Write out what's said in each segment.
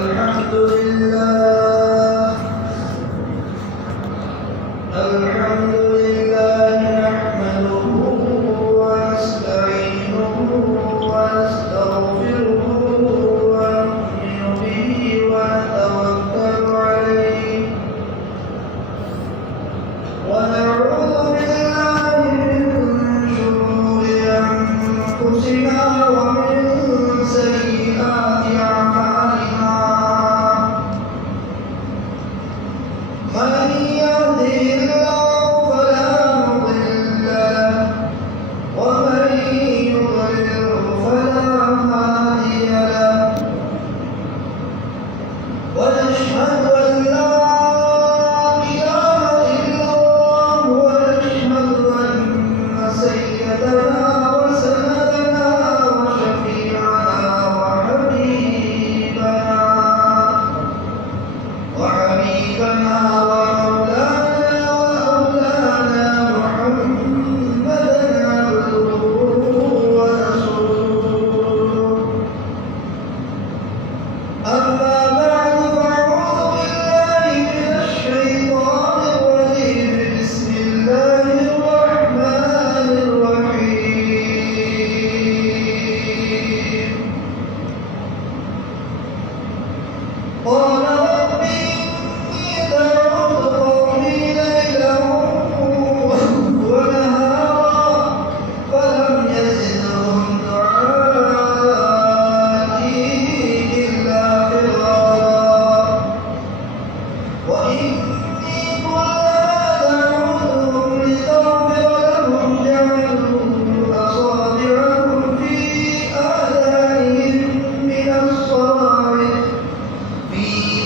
الحمد لله الحمد لله نحمده ونستعينه ونستغفره ونؤمن به ونتوكل عليه ونعوذ بالله من شرور أنفسنا ومن سيئات أعمالنا من يهده الله فلا مضل له ومن يضلل فلا هادي له ونشهد أن لا إله إلا الله ونشهد أن سيدنا وسندنا وشفيعنا وحبيبنا ومولانا وأولانا محمدا عبده ورسوله أما بعد فأعوذ بالله من الشيطان الرجيم بسم الله الرحمن الرحيم قال رب إني دعوت قومي ليلا ونهارا فلم يزدهم دعائي إلا فرارا وإني كلما دعوتهم لتغفر لهم جعلوا أصابعهم في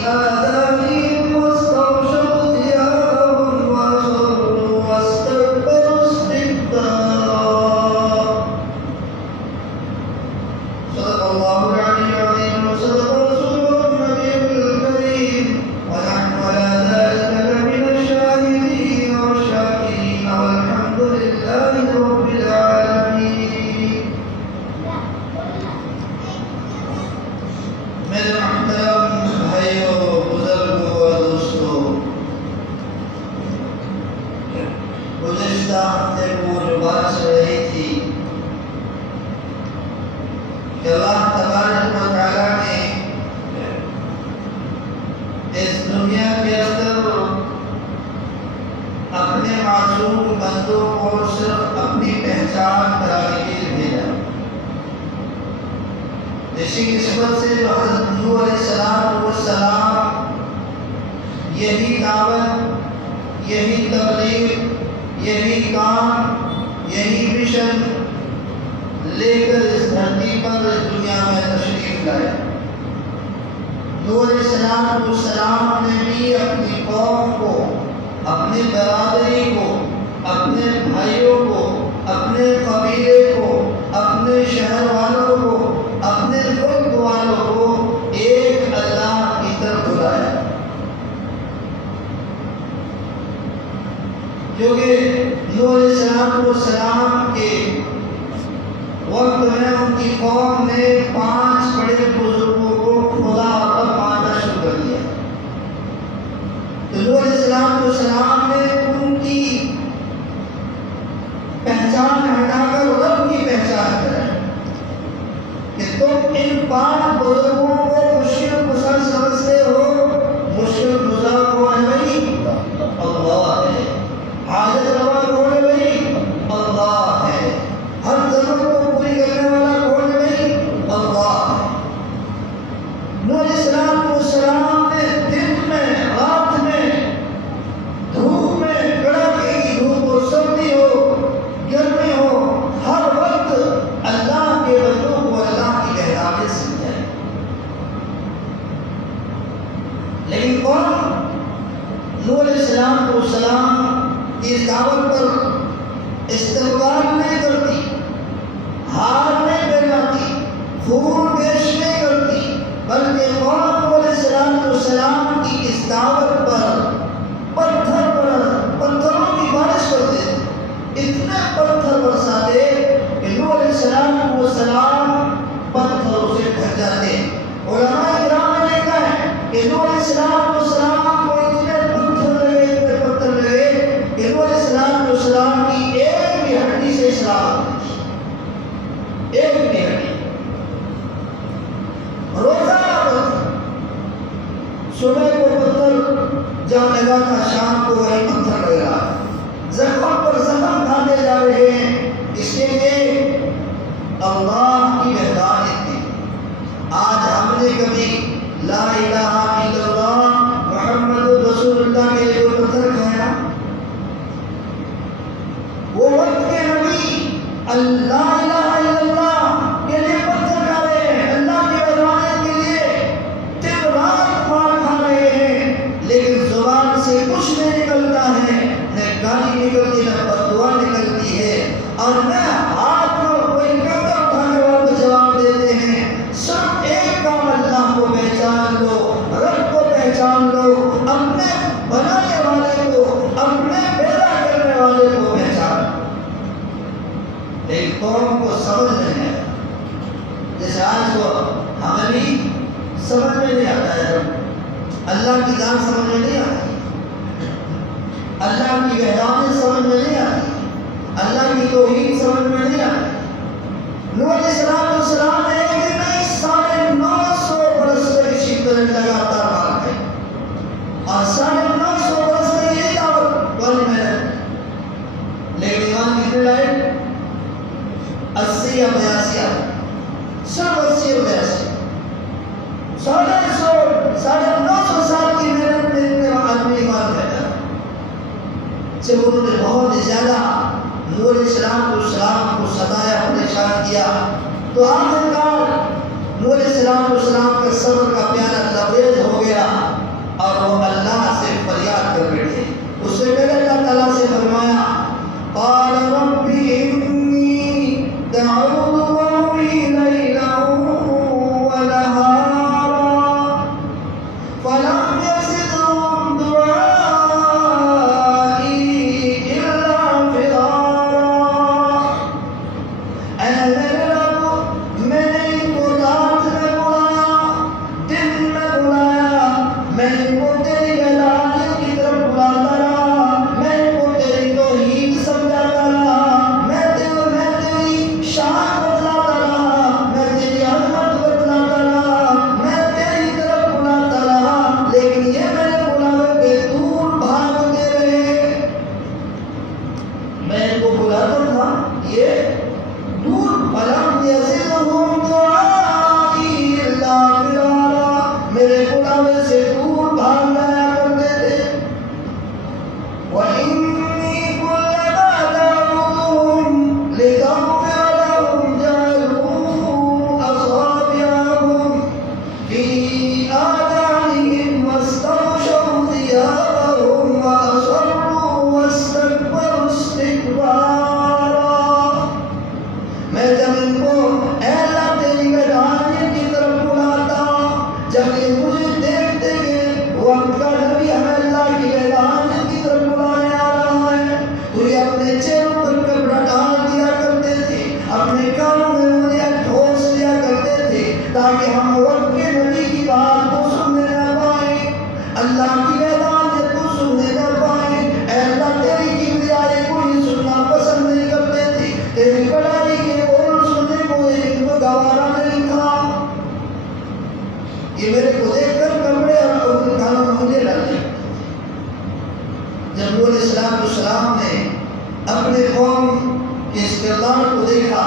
آذانهم واستغشوا ثيابهم وأصروا واستكبروا استكبارا صدق الله العلي العظيم وصدق رسوله النبي الكريم ونحن على ذلك لمن الشاهدين والشاكرين والحمد لله رب العالمين. میرے محترم بھائیوں، بزرگوں اور دوستوں، گزشتہ ہفتے کو جو بات چل رہی تھی کہ اللہ تبارک و تعالیٰ نے اس دنیا کے اندر اپنے معصوم بندوں کو صرف اپنی پہچان کرانے کے لیے بھیجا. اسی نسبت سے جو حضرت نوح علیہ السلام یہی دعوت، یہی تبلیغ، یہی کام، یہی مشن لے کر اس دھرتی پر اس دنیا میں تشریف لائے. نوح علیہ السلام نے بھی اپنی قوم کو، اپنی برادری کو، اپنے بھائیوں کو، اپنے قبیلے کو، اپنے شہر والوں کو، اپنے ملک والوں کو ایک اللہ کی طرف بلایا. کیونکہ نوح علیہ السلام کے وقت میں ان کی قوم نے 5 بڑے بزرگوں کو خدا پر ماننا شروع کر دیا. تو نوح علیہ السلام نے ان کی پہچان ہٹا کر رب کی پہچان کرائی کہ تم ان 5 بزرگوں کو مشکل کشا سمجھتے ہو. مشکل کشا کون ہے بھائی؟ اللہ ہے. حاجت روا کون ہے بھائی؟ اللہ ہے. ہر ضرورت کو پوری کرنے والا کون ہے بھائی؟ اللہ ہے. نوح علیہ السلام نے دن میں، رات میں، دھوپ میں، کڑاکے کی دھوپ ہو، سردی ہو، گرمی ہو، ہر وقت اللہ کے بندوں کو اللہ کی کہلانے سمجھائے. لیکن کون؟ نوح علیہ السلام کی اس دعوت پر استقبال نہیں کرتی، ہار نہیں پہناتی، خون پیش نہیں کرتی، بلکہ قوم نوح علیہ السلام کی اس دعوت پر پتھروں کی بارش کرتے. اتنے پتھر برساتے کہ نوح علیہ السلام پتھروں سے ڈھک جاتے. علماء کرام نے لکھا ہے السلام کو اتنے پتھر لگے کہ نوح علیہ السلام کی ایک بھی ہڈی سے اسلام ایک بھی ہڈی روزانہ پتھر صبح کو پتھر جہاں لگا تھا شام کو وہی پتھر لگ رہا زخم پر زخم کھاتے جا رہے ہیں اس کے لیے اللہ کی وحدانیت تھی. آج ہم نے کبھی لا الہ الا اللہ محمد رسول اللہ کے لیے پتھر کھایا؟ وہ وقت کے نبی اللہ الہ الا اللہ کے لیے پتھر کھا رہے ہیں, اللہ کی وحدانیت کے لیے دن رات مار کھا رہے ہیں, لیکن زبان سے کچھ نہیں نکلتا ہے, نہ گالی نکلتی نہ بددعا نکلتی ہے, اور نہ ہاتھ میں کوئی قدم اٹھانے والے جواب دیتے ہیں. صرف ایک کام اللہ کو پہچان لو, رب کو پہچان لو, اپنے بنانے والے کو, اپنے پیدا کرنے والے کو پہچان. ایک قوم کو سمجھ نہیں ہے, جیسے آج کو ہمیں بھی سمجھ میں نہیں آتا ہے, اللہ کی ذات سمجھ میں نہیں آتی, اللہ کی وحدانیت سمجھ میں نہیں آتی, اللہ کی توحید سمجھ میں نہیں آتی. نوح علیہ السلام نے ایک دن نہیں 950 برس سے اسی طرح لگاتار بات ہے, اور 950 برس سے یہی دعوت والی محنت, لیکن ایمان کتنے لائے 80 یا 82 صرف 80 یا 82 950 سال کی محنت میں اتنے آدمی ایمان رہتا ہے. جب انہوں نے بہت زیادہ نوح علیہ السلام کو ستایا, پریشان کیا, تو آخرکار نوح علیہ السلام کے صبر کا پیالہ لبریز ہو گیا اور وہ اللہ سے فریاد کر بیٹھے. اس سے پہلے اللہ تعالیٰ سے فرمایا قال رب انی دعوت قومی لیلا ونہارا فلم یزدہم تاکہ ہم وقت کے نبی کی بات کو سننے نہ پائیں, اللہ کی وحدانیت کو سننے نہ پائیں. اے اللہ تیری کبریائی کوئی سننا پسند نہیں کرتے تھے, تیری بڑائی کے قول سننے کو ایک گوارا نہیں تھا. یہ میرے کو دیکھ کر کپڑے اور کھانا مجھے ڈالے. جب نوح علیہ السلام نے اپنے قوم کے اس کردار کو دیکھا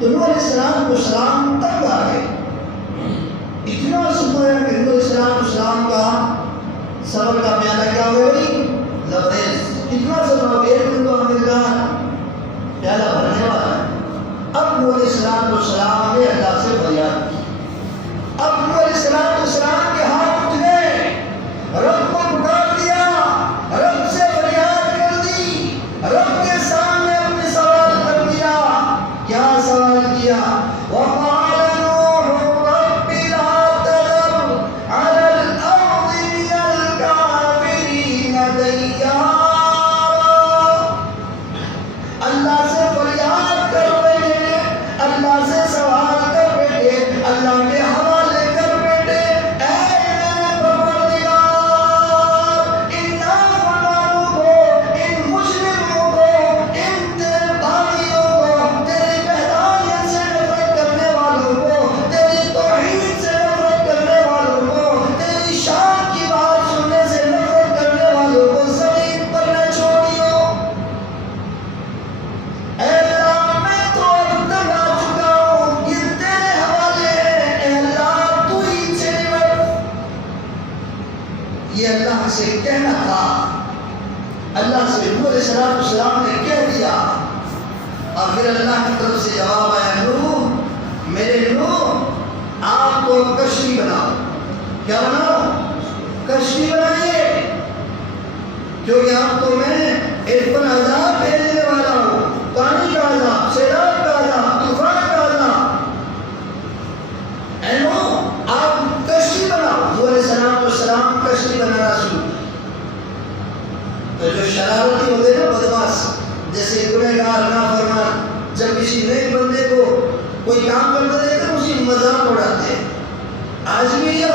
تو نوح علیہ السلام تنگ آ گئے. اتنا ستایا کہ نوح علیہ السلام کا صبر کا پیالہ کیا ہو گئی لبریز. اتنا ستایا کہ ایک دن تو ہمیں کہا پیالہ بھرنے والا ہے. اب نوح علیہ السلام نے اللہ سے فریاد کی. اب نوح علیہ السلام کے ہاتھ اٹھ گئے, رب کو پکار دیا, رب سے فریاد کر دی, رب کے سامنے اپنے سوال کر دیا. کیا سوال کیا؟ وقال نوح رب لا تذر على الارض من الكافرين ديارا. اللہ سے فریاد کر رہے ہیں, اللہ سے سوال اللہ سے کہنا تھا، اللہ سے نوح علیہ السلام نے کہہ دیا، اور پھر اللہ کی طرف سے جواب آیا، نوح میرے نوح آپ کو کشتی بناؤ۔ کیا بناؤ؟ کشتی بنائیے، کیونکہ آپ کو میں ایک پر عذاب بھیجنے والا ہوں، پانی کا عذاب، سیلاب کا عذاب، طوفان کا عذاب۔ اے نوح آپ کشتی بناؤ۔ نوح علیہ السلام کشتی بنانا شروع۔ تو جو شرارتی ہوتے نا بدماش، جیسے گنہگار نافرمان، جب کسی نئے بندے کو کوئی کام کرتے دیکھتے اسی مذاق اڑاتے ہیں۔ آج بھی یہ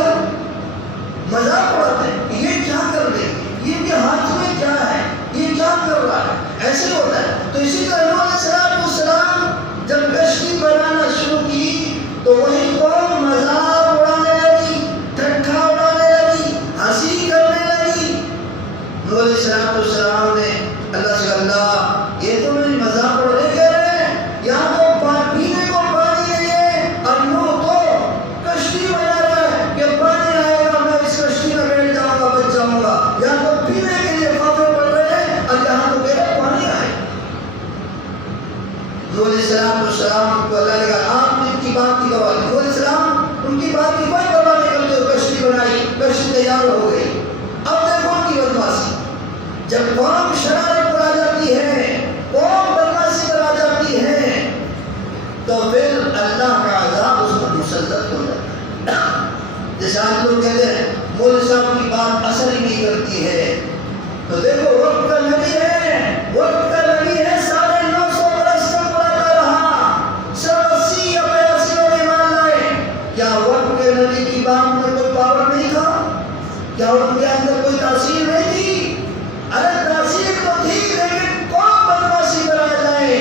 مذاق اڑاتے ہیں، یہ کیا کر رہے ہیں، یہ کے ہاتھ میں کیا ہے، یہ کیا کر رہا ہے، ایسے ہوتا ہے۔ تو اسی طرح نوح علیہ السلام جب کشتی بنانا شروع کی تو وہی قوم مذاق اڑانے لگی، ٹھٹھا اڑانے لگی، ہنسی کرنے لگی۔ نوح علیہ السلام نے اللہ سے، اللہ یہ تو میری مذاق اڑانے کہہ رہے ہیں، یہاں تو پینے کو پانی نہیں ہے، اور نوح تو کشتی بنا رہا ہے کہ پانی آئے گا میں اس کشتی میں بیٹھ جاؤں گا، بچ جاؤں گا۔ یہاں تو پینے کے لیے فاتح پڑ رہے ہیں اور یہاں تو کہہ رہے پانی آئے۔ نوح علیہ السلام کو اللہ نے کہا آپ نے ان کی بات کی پرواہ نہیں۔ نوح علیہ السلام ان کی بات کی کوئی پرواہ نہیں کرتے ہوئے کشتی بنائی، کشتی تیار ہو گئی۔ اب دیکھو ان کی بدماشی، جب قوم شرارت پر آ جاتی ہے، قوم بدماشی پر آ جاتی ہے، تو پھر اللہ کا عذاب اس پر مسلط ہو جاتا ہے۔ جیسے آج لوگ کہتے ہیں مولوی صاحب کی بات اثر ہی نہیں کرتی ہے، تو دیکھو وقت کا نبی ہے، وقت کا نبی ہے، 950 برس تک پڑھاتا رہا، 80 یا 85 لوگ ایمان لائے۔ کیا وقت کے نبی کی بات میں کوئی پاور نہیں تھا؟ کیا ان کے اندر کوئی تاثیر نہیں تھی؟ ارے تاثیر تو تھی، لیکن قوم بدماشی پر آ جائے،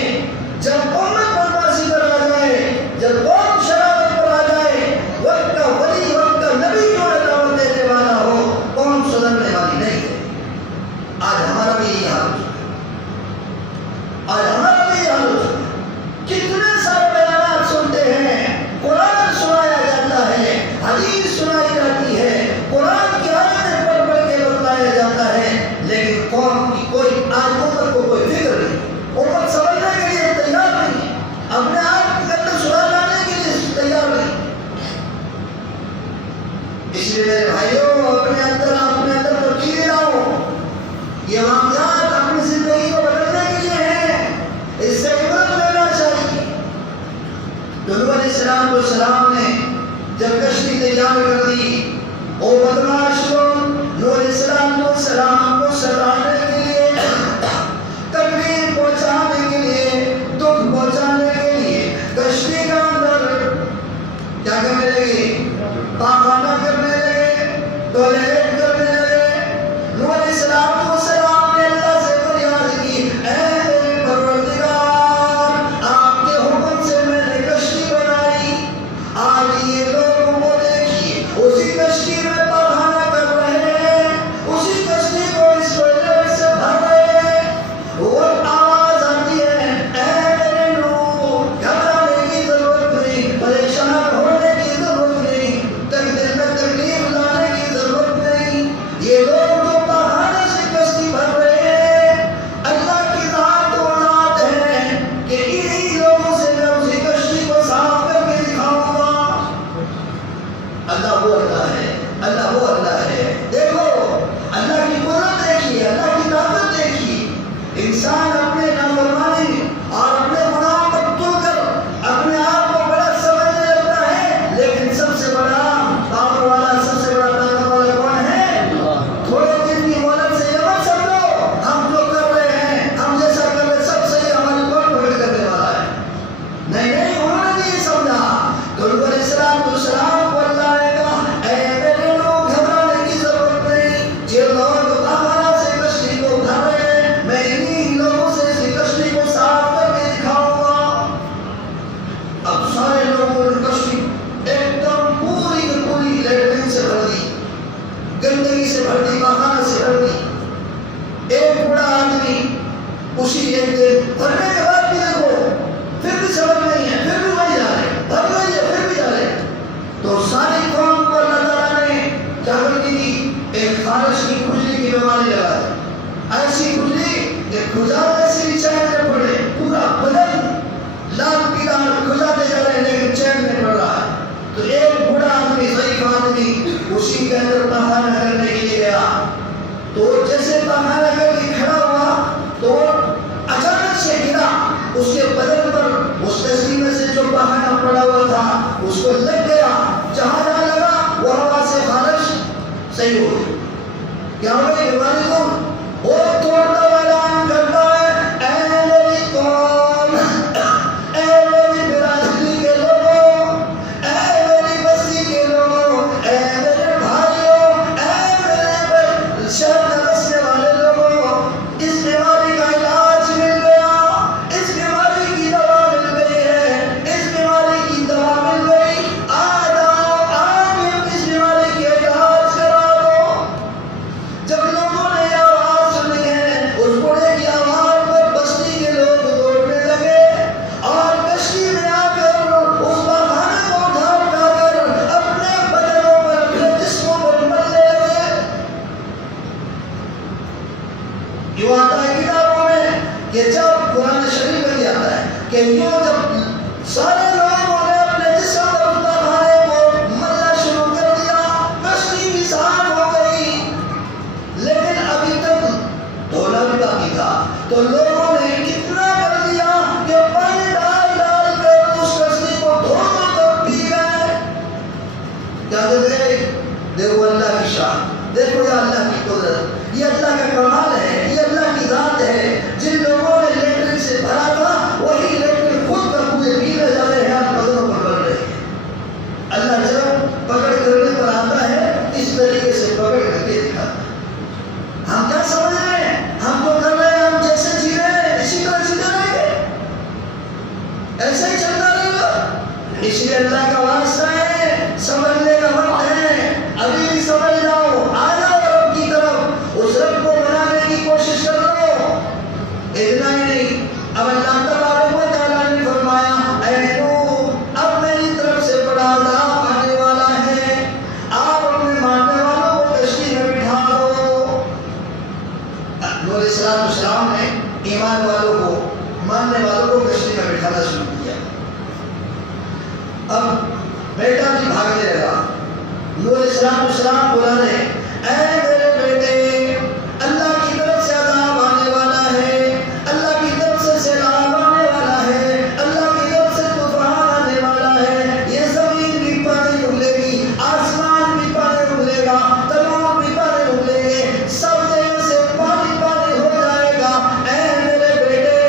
جب امت بدماشی پر آ جائے، جب قوم شرارت پر آ جائے، وقت کا ولی، وقت کا نبی جو دعوت دینے والا ہو، قوم سدھرنے والی نہیں ہے۔ آج ہمارا بھی یہ حال ہے، آج ہمارا بھی یہ حال ہے۔ کتنے سارے بیانات سنتے ہیں، قرآن سنایا جاتا ہے، حدیث سنائی جاتی ہے، قرآن کی آیتیں پڑھ پڑھ کے بتلایا جاتا ہے، لیکن قوم کی کوئی آج امت کو کوئی فکر نہیں، امت سمجھنے کے لیے تیار نہیں، اپنے آپ کے اندر سدھار لانے کے لیے تیار نہیں۔ اس لیے میرے بھائیوں اپنے اندر تبدیلی لاؤ، یہ واقعات اپنی زندگی کو بدلنے کے لیے ہیں، اس سے عبرت لینا چاہیے۔ نوح علیہ السلام نے جب کشتی تیار کر دی، وہ بدماش لوگ نوح علیہ السلام کو ستانے کے لیے، تکلیف پہنچانے کے لیے، دکھ پہنچانے کے لیے کشتی کے اندر کیا کرنے لگے؟ پاخانہ کرنے لگے، ٹوائلٹ کرنے لگے۔ نوح علیہ السلام نے اللہ سے فریاد کی، اے میرے پروردگار، آپ کے حکم سے میں نے کشتی بنائی، آج یہ لوگوں کو دیکھیے اسی کشتی میں پاخانہ کر رہے ہیں، اسی کشتی کو اس ٹوائلٹ سے بھر رہے ہیں۔ وہ آواز آتی ہے، اے میرے نوح، گھبرانے کی ضرورت نہیں، پریشان ہونے کی ضرورت نہیں، دل میں تکلیف لانے کی ضرورت نہیں۔ یہ لوگ جو بہانے سے کشتی بھر رہے ہیں، اللہ کی ذات وہ ذات ہے کہ انہی لوگوں سے میں اسی کشتی کو صاف کر کے دکھاؤں گا۔ اللہ وہ اللہ ہے، اللہ وہ اللہ ہے۔ دیکھو اللہ کی قدرت دیکھیے، اللہ کی طاقت دیکھیے۔ انسان اپنے نافرمانی اور اپنے گناہوں پر تل کر اپنے آپ کو بڑا سمجھنے لگتا ہے، لیکن سب سے بڑا پاور والا، سب سے بڑا طاقت والا کون ہے؟ تھوڑے دن کی مہلت سے یہ مت سمجھو ہم جو کر رہے ہیں، ہم جیسا کر رہے ہیں سب صحیح، ہماری کون پکڑ کرنے والا ہے؟ نہیں نہیں، انہوں نے بھی یہ سمجھا۔ تو نوح علیہ السلام کو اللہ نے کہا، اے میرے لوگ گھبرانے کی ضرورت نہیں، یہ لوگ پاخانہ سے کشتی کو بھر رہے ہیں، میں انہی لوگوں سے اس کشتی کو صاف کر کے دکھاؤں گا۔ اب سارے لوگوں نے کشتی ایک دم پوری کی پوری لیٹرین سے بھر دی، گندگی سے بھر دی، پاخانہ سے بھر دی۔ ایک بڑا آدمی اسی ایک دن بھرنے کے بعد بھی دیکھو پھر بھی سبب نہیں ہے، پھر بھی وہی جا رہے، بھر رہی ہے پھر بھی جا رہے۔ تو ساری قوم پر اللہ تعالیٰ نے کیا کر دی؟ ایک خارش کی کھجلی بیماری لگا دے، ایسی کھجلی کہ کھجا ایسی چین میں پڑے، پورا بدن لال پیلا کھجاتے جا رہے ہیں لیکن چین میں پڑ رہا ہے. تو ایک بوڑھا آدمی ضعیف آدمی اسی کے اندر پخانہ کرنے کے لیے گیا. تو جیسے پخانہ کر کے کھڑا ہوا تو اچانک سے گرا، اس کے بدن پر اس کشتی میں سے جو پخانہ پڑا ہوا تھا اس کو لگ گیا. جہاں جہاں لگا وہ ہوا سے خارش صحیح ہو گئی. کیا ہو گئی بیماری کو وہ توڑتا ہوا اعلان کرتا ہے، اے میری قوم، اے میری برادری کے لوگوں، اے میری بستی کے لوگوں، اے میرے بھائیوں، اے میرے شہر میں بسنے والے لوگوں، اس بیماری کا علاج مل گیا، اس بیماری کی دوا مل گئی ہے، اس بیماری کی دوا مل گئی. آج آؤ، آج ہم اس بیماری کے علاج کرا دو. جب لوگوں نے آواز سنی ہے اس بوڑھے کی آواز پر بستی کے لوگ دوڑنے لگے اور کشتی میں آ کر اس پخانے کو اٹھا اٹھا کر اپنے بدنوں پر اپنے جسموں پر ملنے لگے. یوں آتا ہے کتابوں میں کہ جب قرآن شریف میں بھی آتا ہے کہ یوں جب سارے لوگوں نے اپنے جسم پر اس پخانے کو ملنا شروع کر دیا، کشتی بھی صاف ہو گئی، لیکن ابھی تک دھونا بھی باقی تھا. تو لوگوں نے اتنا کر دیا کہ پانی ڈال ڈال کر اس کشتی کو دھو دھو کر پی گئے. کیا کہتے ہیں؟ دیکھو اللہ کی شان، دیکھو یہ اللہ کی قدرت، یہ اللہ کا کمال ہے، یہ اللہ کی ذات ہے. جن لوگوں نے لیٹرن سے بھرا تھا وہی لیٹرن خود کا پورے پینے جا رہے ہیں اور بدنوں پر بڑھ رہے ہیں. اللہ جب پکڑ کرنے پر آتا ہے اس طریقے سے پکڑ کر کے دکھاتا ہے. ہم کیا سمجھ رہے ہیں؟ ہم تو کر رہے ہیں، ہم جیسے جی رہے ہیں اسی طرح جیتے رہیں گے، ایسے ہی چلتا رہے گا. اس لیے اللہ کا واسطہ ہے، سمجھنے کا وقت ہے. ابھی بھی سمجھ جاؤ، آ جاؤ رب کی طرف، اس رب کو بنانے کی کوشش کر لو. اتنا ہی نہیں، اب اللہ تبارک و تعالیٰ نے فرمایا، اے نوح، اب میری طرف سے بڑا عذاب آنے والا ہے، آپ اپنے ماننے والوں کو کشتی میں بٹھا دو. نوح علیہ السلام نے ایمان والوں کو، ماننے والوں کو کشتی میں بٹھانا شروع کیا. اب بیٹا بھی بھاگنے لگا. نوح علیہ السلام بولا رہے، اے میرے بیٹے، اللہ کی طرف سے عذاب آنے والا ہے، اللہ کی طرف سے سیلاب آنے والا ہے، اللہ کی طرف سے طوفان آنے والا ہے. یہ زمین بھی پانی اگلے گی، آسمان بھی پانی اگلے گا، تنور بھی پانی اگلے گے، سب جگہ سے پانی پانی ہو جائے گا. اے میرے بیٹے،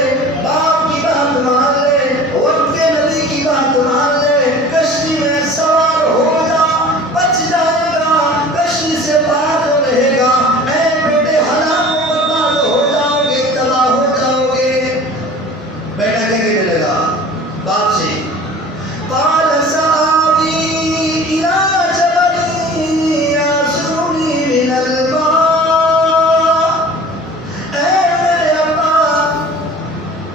باپ کی بات مان لے، وقت کے نبی کی بات مان لے، کشتی میں سوار ہو جا، بچ جائے گا، کشتی سے باہر رہے گا. اے بیٹے، ہلاک و برباد ہو جاؤ گے، تباہ ہو جاؤ گے. بیٹا کہنے لگا باپ سے، قال سآوی إلى جبل يعصمني من الماء. اے میرے ابا،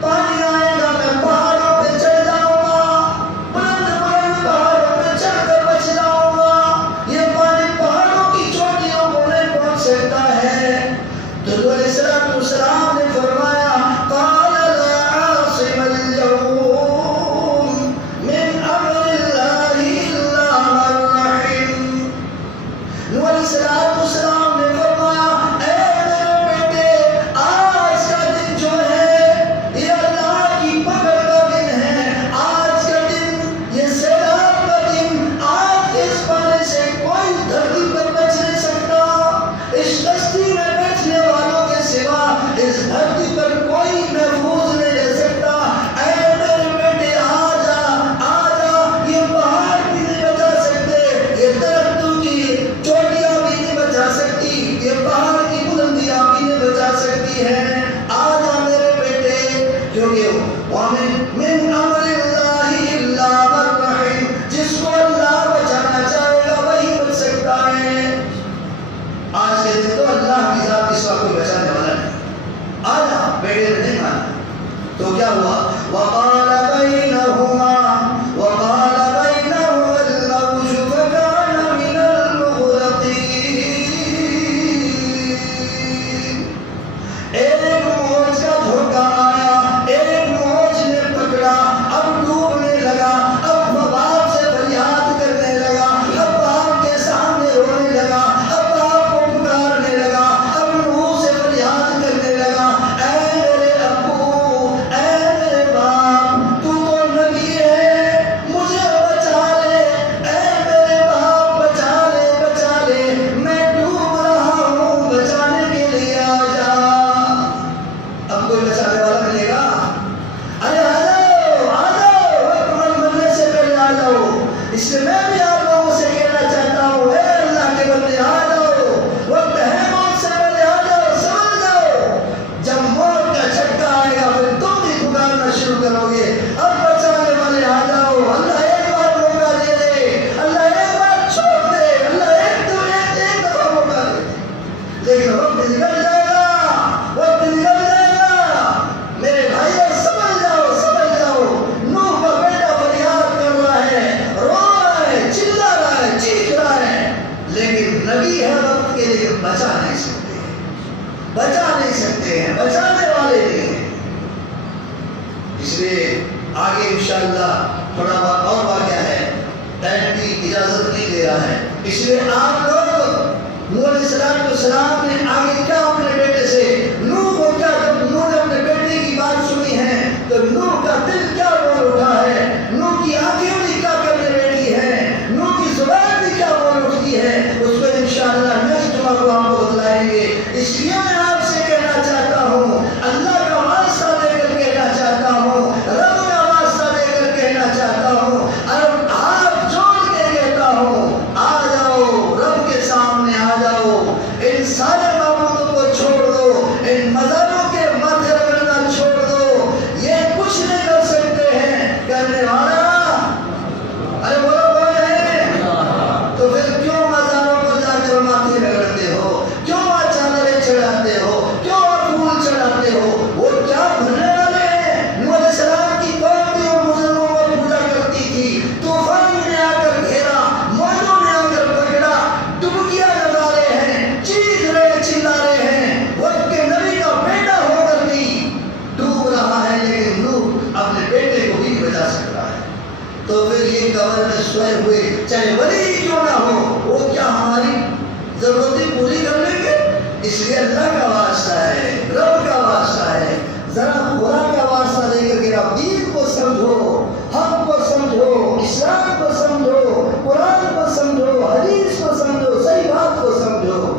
پانی آئے گا، میں پہاڑوں پہ چڑھ جاؤں گا، بلند بلند پہاڑوں پہ چڑھ کر بچ جاؤں گا. یہ پانی پہاڑوں کی چوٹیوں کو نہیں پہنچ سکتا ہے. تو نوح علیہ السلام نے فرمایا، قال لا عاصم اليوم من امر اللہ الا من رحم. نوح علیہ السلام نے فرمایا، اے میرے بیٹے، آج کا دن جو ہے یہ اللہ کی پکڑ کا دن ہے. آج کا دن، یہ سیلاب کا دن، آج اس پانی سے کوئی دھرتی پر بچ نہیں سکتا. اس کشتی میں بیٹھنے والوں کے سوا اس دھرتی پر کوئی محفوظ نہیں رہ سکتا. اے میرے بیٹے، آ جا، آ جا. یہ پہاڑ بھی نہیں بچا سکتے، یہ درختوں کی چوٹیاں بھی نہیں بچا سکتی، یہ پہاڑ کی بلندیاں بھی نہیں بچا سکتی ہیں. آ جا میرے بیٹے، کیونکہ وَمِن أَمْرِ اللَّهِ إِلَّا مَن رَحِمَ، جس کو اللہ بچانا چاہے گا وہی بچ سکتا ہے. آج کے دن تو اللہ کی ذات اس کا کوئی بچانے والا نہیں. آجا، بیٹے نے نہیں مانا تو کیا ہوا؟ وَقَالَ بَيْنَهُمَا الْمَوْجُ فَكَانَ مِنَ الْمُغْرَقِينَ. لیکن نبی ہے وقت کے لیے بچا نہیں سکتے ہیں، بچانے والے نہیں ہیں. اس لیے آگے انشاءاللہ تھوڑا بہت اور واقعہ ہے، ٹائم کی اجازت نہیں دے رہا ہے. اس لیے آپ لوگ نوح علیہ السلام نے آگے کیا اپنے بیٹے سے، نوح کو کیا، جب نوح نے اپنے بیٹے کی بات سنی ہے تو نوح کا دل کیا بول اٹھا ہے، نوح کی آنکھیں بھی کیا کرنے بیٹھی ہے، نوح کی زبان بھی کیا بول اٹھتی ہے، اس کو انشاءاللہ نیکسٹ جمعہ کو ہم کو بتلائیں گے. اس لیے میں آپ سے کہنا چاہتا ہوں، اللہ کا واسطہ لے کر کہنا چاہتا ہوں، رب کا واسطہ لے کر کہنا چاہتا ہوں، اور ہاتھ جوڑ کے کہتا ہوں، آ جاؤ رب کے سامنے، آ جاؤ، ان سارے معبودوں کو چھوڑ دو، ان مزاروں کے ماتھے رگڑنا چھوڑ دو. یہ کچھ نہیں کر سکتے ہیں، کرنے والا ارے بولو کون ہے؟ تو پھر کیوں مزاروں پر جا کر ماتھے رگڑتے ہو، کیوں چادریں چڑھاتے ہو، کیوں پھول چڑھاتے ہو؟ وہ کیا بھرنے والے ہیں؟ نوح علیہ السلام کی قوم بھی ان بزرگوں کو پوجا کرتی تھی. طوفان نے آ کر گھیرا، موجوں نے آ کر پکڑا، ڈبکیاں لگا رہے ہیں، چیخ رہے، چلا رہے ہیں. وقت کے نبی کا بیٹا ہو کر بھی ڈوب رہا ہے، لیکن نوح اپنے بیٹے کو بھی بچا سک رہا ہے. تو پھر یہ قبر میں سوئے ہوئے چاہے ولی کیوں نہ ہو، وہ کیا ہماری ضرورتیں پوری کر لیں گے؟ اس لیے اللہ کا واسطہ ہے، رب کا واسطہ ہے، ذرا خدا کا واسطہ لے کر کے آپ دین کو سمجھو، حق کو سمجھو، اسلام کو سمجھو، قرآن کو سمجھو، حدیث کو سمجھو، صحیح بات کو سمجھو.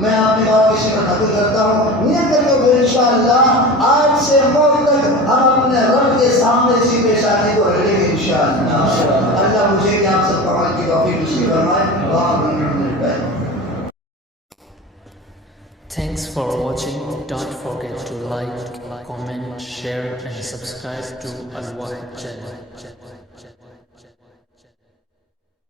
میں اپنی بات کسی پر ختم کرتا ہوں، نیت کر کے انشاءاللہ آج سے موت تک ہم اپنے رب کے سامنے اسی پیشانی کو رکھیں گے انشاءاللہ. اللہ مجھے بھی آپ سب کو عمل کی توفیق نصیب فرمائے. Thanks for watching. Don't forget to like, comment, share and subscribe to Al Wahid channel.